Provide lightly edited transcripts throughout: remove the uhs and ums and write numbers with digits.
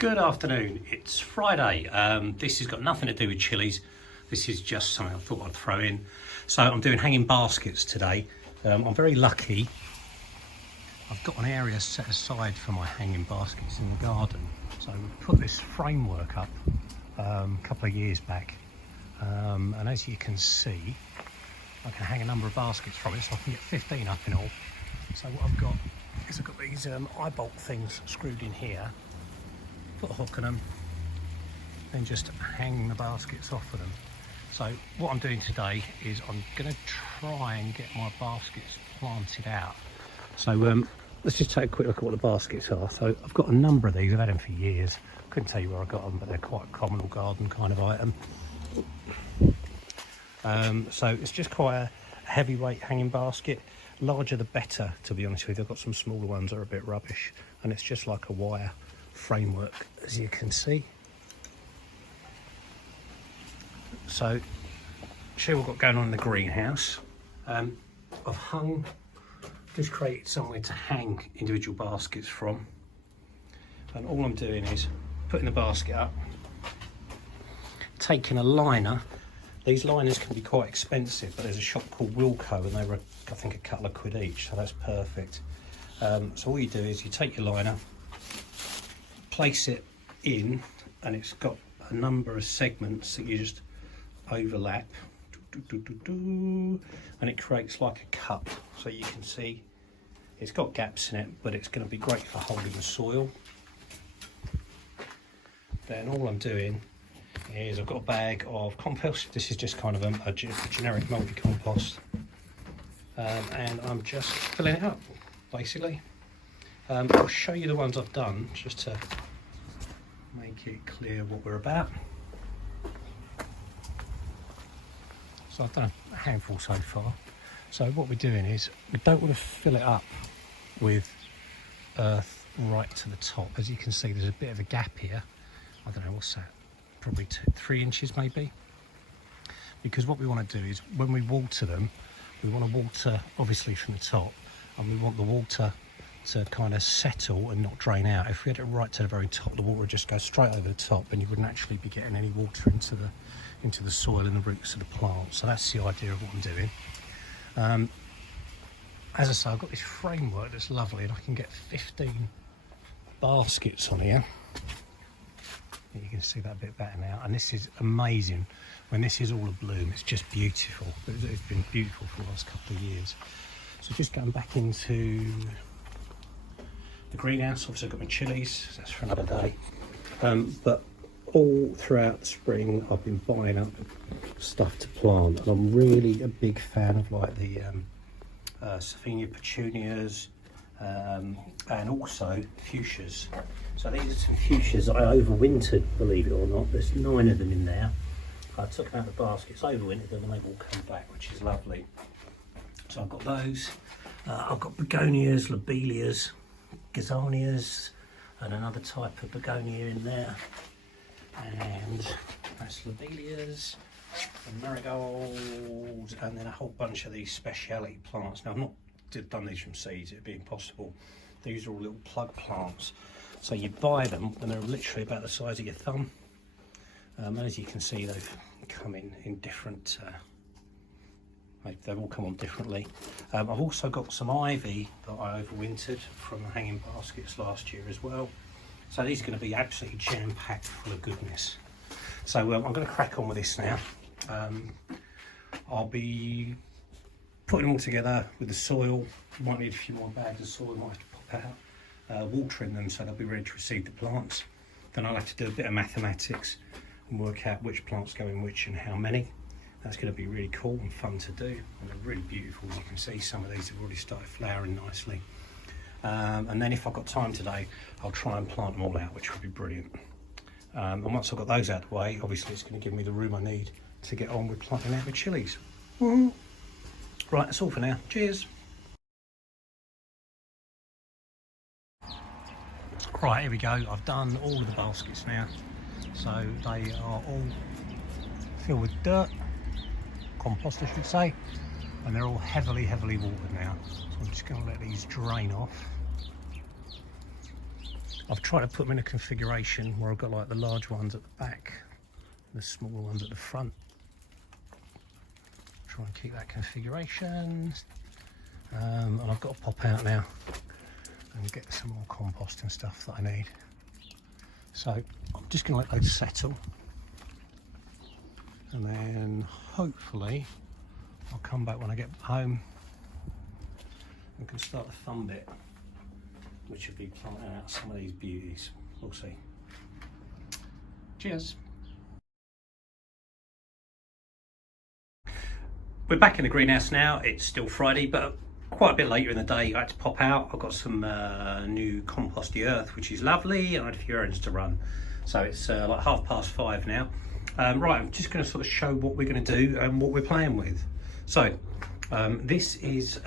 Good afternoon, it's Friday. This has got nothing to do with chilies. This is just something I thought I'd throw in. So I'm doing hanging baskets today. I'm very lucky. I've got an area set aside for my hanging baskets in the garden. So we put this framework up a couple of years back. And as you can see, I can hang a number of baskets from it, so I can get 15 up in all. So what I've got is I've got these eye bolt things screwed in here. Put a hook on them, then just hang the baskets off of them. So what I'm doing today is I'm going to try and get my baskets planted out. So let's just take a quick look at what the baskets are. So I've got a number of these, I've had them for years. Couldn't tell you where I got them, but they're quite a common garden kind of item. So it's just quite a heavyweight hanging basket. Larger the better, to be honest with you. I've got some smaller ones that are a bit rubbish, and it's just like a wire framework, as you can see. So show you what I've got going on in the greenhouse. I've just created somewhere to hang individual baskets from, and all I'm doing is putting the basket up, taking a liner. These liners can be quite expensive, but there's a shop called Wilco and they were, I think, a couple of quid each, so that's perfect. So all you do is you take your liner, place it in, and it's got a number of segments that you just overlap, and it creates like a cup. So you can see it's got gaps in it, but it's going to be great for holding the soil. Then all I'm doing is I've got a bag of compost. This is just kind of a generic multi-compost, and I'm just filling it up basically. I'll show you the ones I've done just to make it clear what we're about. So I've done a handful so far. So what we're doing is we don't want to fill it up with earth right to the top. As you can see, there's a bit of a gap here. I don't know, what's that? Probably 3 inches maybe. Because what we want to do is when we water them, we want to water obviously from the top, and we want the water to kind of settle and not drain out. If we had it right to the very top, the water would just go straight over the top, and you wouldn't actually be getting any water into the soil and the roots of the plant. So that's the idea of what I'm doing. As I say, I've got this framework that's lovely, and I can get 15 baskets on here. You can see that a bit better now, and this is amazing. When this is all abloom, it's just beautiful. It's been beautiful for the last couple of years. So just going back into the greenhouse, obviously I've got my chilies, so that's for another day. But all throughout the spring I've been buying up stuff to plant, and I'm really a big fan of like the Savina petunias, and also fuchsias. So these are some fuchsias that I overwintered, believe it or not. There's 9 of them in there. I took them out of the baskets, overwintered them, and they've all come back, which is lovely. So I've got those. I've got begonias, lobelias, gazanias, and another type of begonia in there. And that's lobelias and marigolds, and then a whole bunch of these speciality plants. Now I've not done these from seeds, it'd be impossible. These are all little plug plants. So you buy them and they're literally about the size of your thumb. And as you can see, they've come in different, they've all come on differently. I've also got some ivy that I overwintered from the hanging baskets last year as well. So these are going to be absolutely jam-packed full of goodness. So I'm going to crack on with this now. I'll be putting them all together with the soil. Might need a few more bags of soil, might have to pop out. Watering them so they'll be ready to receive the plants. Then I'll have to do a bit of mathematics and work out which plants go in which and how many. That's going to be really cool and fun to do, and they're really beautiful. As you can see, some of these have already started flowering nicely. And then if I've got time today, I'll try and plant them all out, which would be brilliant. And once I've got those out of the way, obviously it's going to give me the room I need to get on with planting out my chilies. Right, that's all for now. Cheers. Right, here we go. I've done all of the baskets now. So they are all filled with dirt, compost I should say, and they're all heavily watered now. So I'm just going to let these drain off. I've tried to put them in a configuration where I've got like the large ones at the back, the smaller ones at the front. Try and keep that configuration. And I've got to pop out now and get some more compost and stuff that I need. So I'm just going to let those settle, and then hopefully I'll come back when I get home and can start the fun bit, which would be planting out some of these beauties. We'll see. Cheers. We're back in the greenhouse now. It's still Friday, but quite a bit later in the day. I had to pop out. I've got some new composty earth, which is lovely, and I had a few errands to run. So it's like 5:30 now. Right, I'm just going to sort of show what we're going to do and what we're playing with. So this is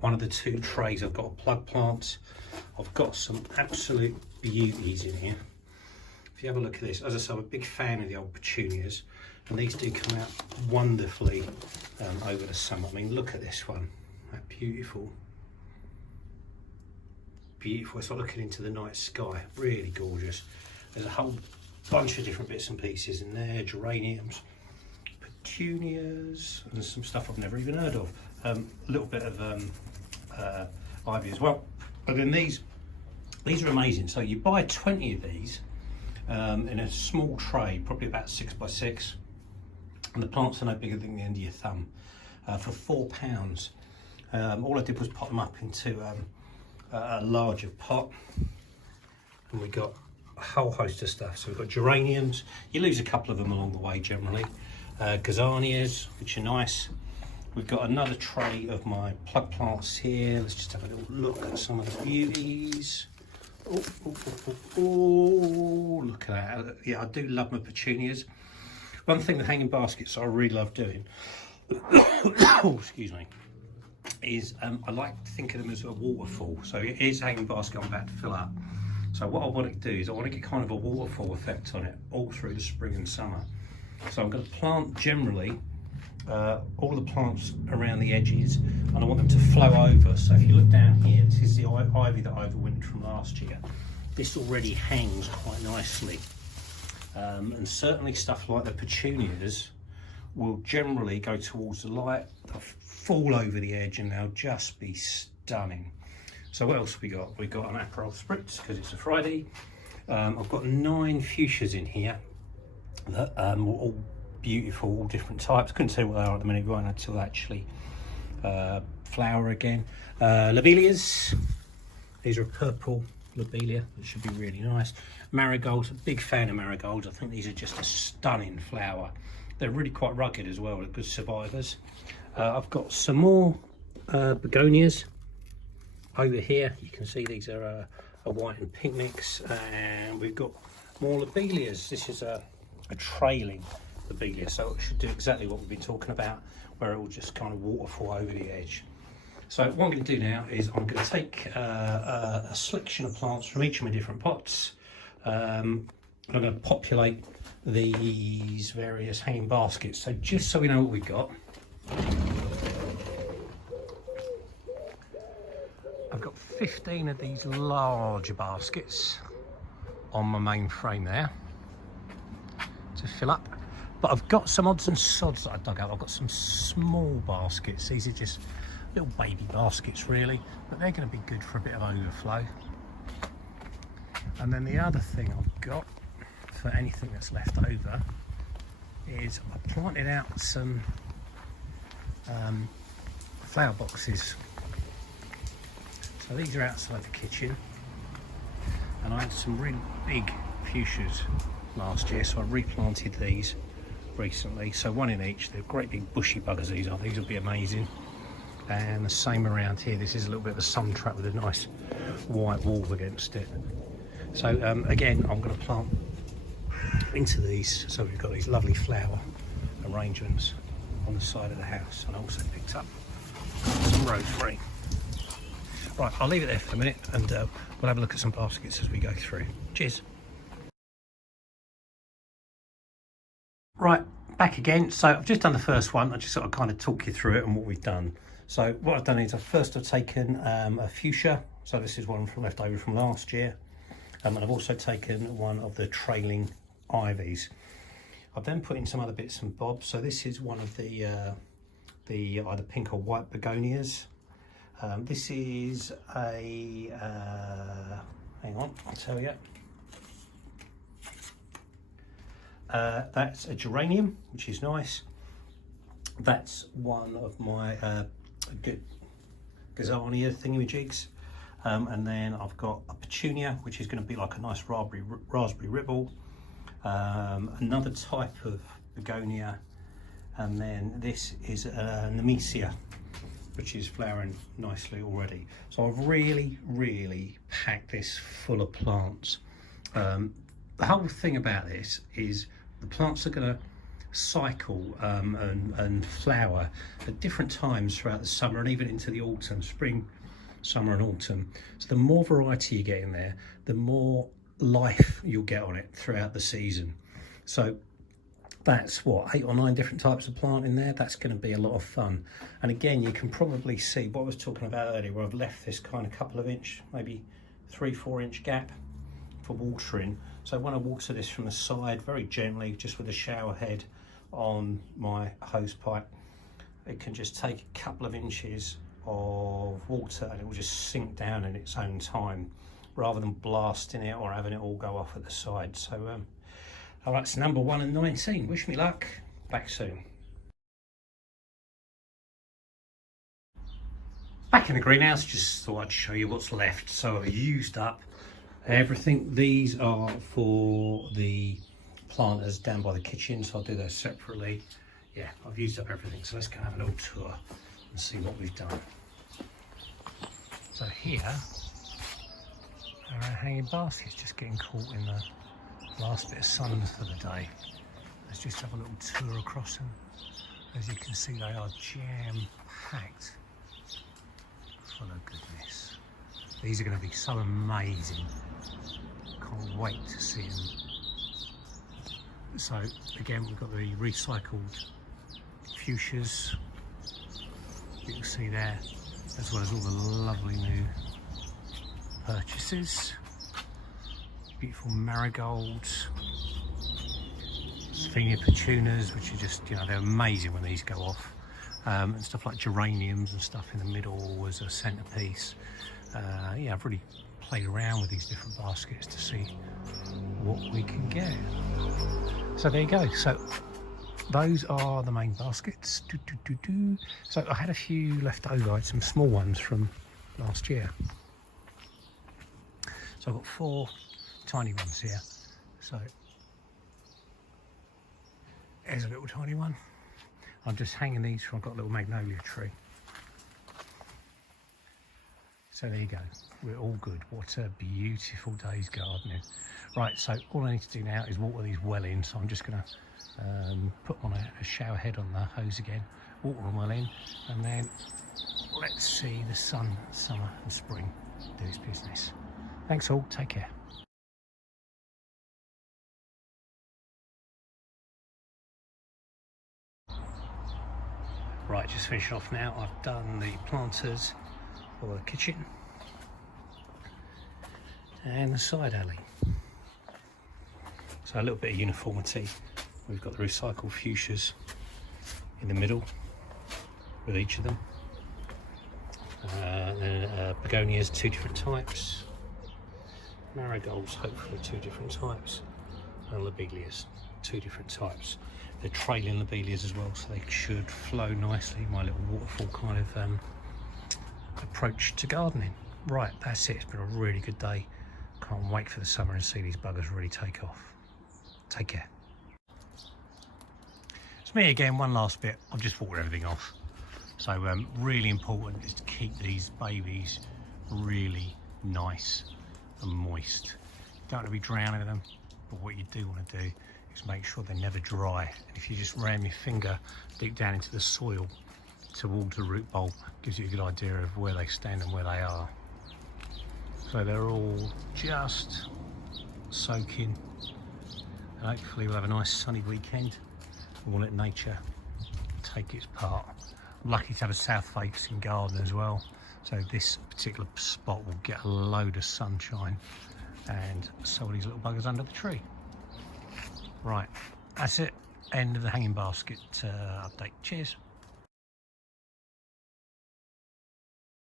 one of the 2 trays. I've got plug plants. I've got some absolute beauties in here. If you have a look at this, as I say, I'm a big fan of the old petunias, and these do come out wonderfully over the summer. I mean, look at this one, that beautiful, beautiful. It's like looking into the night sky, really gorgeous. There's a whole bunch of different bits and pieces in there, geraniums, petunias, and some stuff I've never even heard of. A little bit of ivy as well. But then these are amazing. So you buy 20 of these in a small tray, probably about 6x6, and the plants are no bigger than the end of your thumb, for £4. All I did was pop them up into a larger pot, and we got a whole host of stuff. So we've got geraniums. You lose a couple of them along the way generally. Gazanias, which are nice. We've got another tray of my plug plants here. Let's just have a little look at some of the beauties. Oh, look at that. Yeah, I do love my petunias. One thing with hanging baskets I really love doing, oh, excuse me, is I like to think of them as a waterfall. So it is a hanging basket I'm about to fill up. So what I want to do is I want to get kind of a waterfall effect on it all through the spring and summer. So I'm going to plant generally all the plants around the edges, and I want them to flow over. So if you look down here, this is the ivy that I overwintered from last year. This already hangs quite nicely, and certainly stuff like the petunias will generally go towards the light, they'll fall over the edge, and they'll just be stunning. So what else have we got? We've got an Aperol Spritz because it's a Friday. I've got 9 fuchsias in here that are all beautiful, all different types. Couldn't say what they are at the minute, right, until they actually flower again. Lobelias, these are a purple lobelia, that should be really nice. Marigolds, a big fan of marigolds. I think these are just a stunning flower. They're really quite rugged as well, they're good survivors. I've got some more begonias over here. You can see these are a white and pink mix, and we've got more lobelias. This is a trailing lobelia, so it should do exactly what we've been talking about, where it will just kind of waterfall over the edge. So what I'm going to do now is I'm going to take a selection of plants from each of my different pots, and I'm going to populate these various hanging baskets. So just so we know what we've got, I've got 15 of these larger baskets on my main frame there to fill up. But I've got some odds and sods that I dug out. I've got some small baskets. These are just little baby baskets really, but they're going to be good for a bit of overflow. And then the other thing I've got for anything that's left over is I planted out some flower boxes. So these are outside the kitchen, and I had some really big fuchsias last year, so I replanted these recently. So 1 in each. They're great big bushy buggers, these are. These will be amazing. And the same around here. This is a little bit of a sun trap with a nice white wall against it. So again, I'm going to plant into these. So we've got these lovely flower arrangements on the side of the house, and I also picked up some rosemary. Right, I'll leave it there for a minute, and we'll have a look at some baskets as we go through. Cheers. Right, back again. So I've just done the first one. I just sort of kind of talk you through it and what we've done. So what I've done is I've taken a fuchsia So this is one from left over from last year. And I've also taken one of the trailing ivies. I've then put in some other bits and bobs. So this is one of the either pink or white begonias. This is a, hang on, I'll tell you. That's a geranium, which is nice. That's one of my gazania thingamajigs. And then I've got a petunia, which is going to be like a nice raspberry ribble. Another type of begonia. And then this is a nemesia, which is flowering nicely already. So I've really packed this full of plants. The whole thing about this is the plants are going to cycle and flower at different times throughout the summer and even into the autumn, spring, summer and autumn. So the more variety you get in there, the more life you'll get on it throughout the season. So that's what, 8 or 9 different types of plant in there. That's going to be a lot of fun. And again, you can probably see what I was talking about earlier, where I've left this kind of couple of inch, maybe 3-4 inch gap for watering. So when I water this from the side very gently, just with a shower head on my hose pipe, it can just take a couple of inches of water and it will just sink down in its own time, rather than blasting it or having it all go off at the side. So oh, that's number 1 and 19. Wish me luck. Back soon. Back in the greenhouse, just thought I'd show you what's left. So I've used up everything. These are for the planters down by the kitchen, so I'll do those separately. Yeah, I've used up everything. So let's go have a little tour and see what we've done. So here are our hanging baskets, just getting caught in the last bit of sun for the day. Let's just have a little tour across them. As you can see, they are jam-packed full of goodness. These are going to be so amazing. Can't wait to see them. So again, we've got the recycled fuchsias you can see there, as well as all the lovely new purchases. Beautiful marigolds, Sphenia petunias, which are just, you know, they're amazing when these go off, and stuff like geraniums and stuff in the middle as a centerpiece. Yeah, I've really played around with these different baskets to see what we can get. So there you go. So those are the main baskets. So I had a few left over. I had some small ones from last year. So I've got 4 tiny ones here. So there's a little tiny one. I'm just hanging these from, I've got a little magnolia tree. So there you go, we're all good. What a beautiful day's gardening. Right, so all I need to do now is water these well in. So I'm just gonna put on a shower head on the hose again, water them well in, and then let's see the sun, summer and spring do its business. Thanks all, take care. Right, just finishing off now. I've done the planters for the kitchen and the side alley. So a little bit of uniformity. We've got the recycled fuchsias in the middle with each of them. Then begonias, 2 different types. Marigolds, hopefully 2 different types. And lobelias, 2 different types. They're trailing lobelias as well, so they should flow nicely. My little waterfall kind of approach to gardening. Right, that's it. It's been a really good day. Can't wait for the summer and see these buggers really take off. Take care. It's me again, one last bit. I've just watered everything off. So really important is to keep these babies really nice and moist. You don't want to be drowning them, but what you do want to do is make sure they're never dry. And if you just ram your finger deep down into the soil towards the root bulb, gives you a good idea of where they stand and where they are. So they're all just soaking, and hopefully we'll have a nice sunny weekend and we'll let nature take its part. I'm lucky to have a south facing garden as well, so this particular spot will get a load of sunshine, and so all these little buggers under the tree. Right, that's it. End of the hanging basket update. Cheers.